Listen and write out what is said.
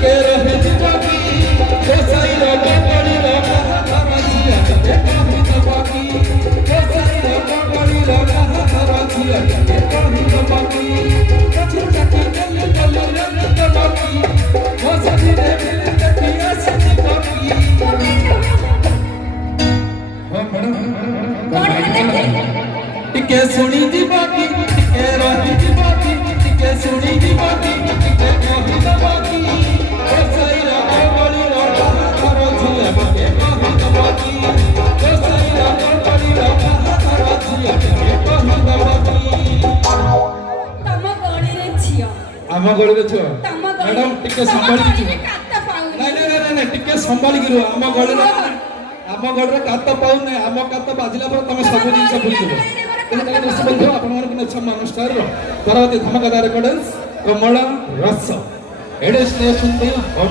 ଟିକେ ରହିଯିବ କି ଗୋସାଇର ଗଙ୍ଗଳିର କାହାତର ଝିଅ ଟିକେ କହିଦବ କି ଗୋସାଇର ଗଙ୍ଗଳିର କାହାତର ଝିଅ ଟିକେ କହିଦବ କି ପଛରୁ ଡାକି ଗଲି ଗଲି ରଖିଦବ କି ମୋ ସାଥିରେ ମିଳି ଦେଖି ଆସିଯିବ କି ହଁ ମ୍ୟାଡ଼ାମ ଟିକେ ଶୁଣିଯିବ କି ଟିକେ ରହିଯିବ କି ଟିକେ ଶୁଣିଯିବ କି ଟିକେ କହିଦବ କି ଗୋସାଇର ଗଙ୍ଗଳିର କାହାତର ଝିଅ ଟିକେ କହିଦବ କି ଗୋସାଇର ଗଙ୍ଗଳିର କାହାତର ଝିଅ ଟିକେ କହିଦବ କି ତମ ଗଳିରେ ଝିଅ ଆମ ଗଳିରେ ଝିଅ ତମ ମ୍ୟାଡ଼ାମ ଟିକେ ସମ୍ଭାଳିକି ଯିବ ନାଇଁ ଟିକେ ସମ୍ଭାଳିକି ରୁହ ଆମ ଗଳିରେ କାତ ପାଉନି ଆମ କାତ ବାଜିଲା ପରେ ତମେ ସବୁ ଜିନିଷ ଭୁଲିଯିବ ଦର୍ଶକ ବନ୍ଧୁ ଆପଣମାନଙ୍କୁ ନିଶ୍ଚୟ ନମସ୍କାର ପରବର୍ତ୍ତୀ ଧମକଦାର ରେକର୍ଡନ୍ସ କମଳ ରସ ଏଡେ ସ୍ନେହ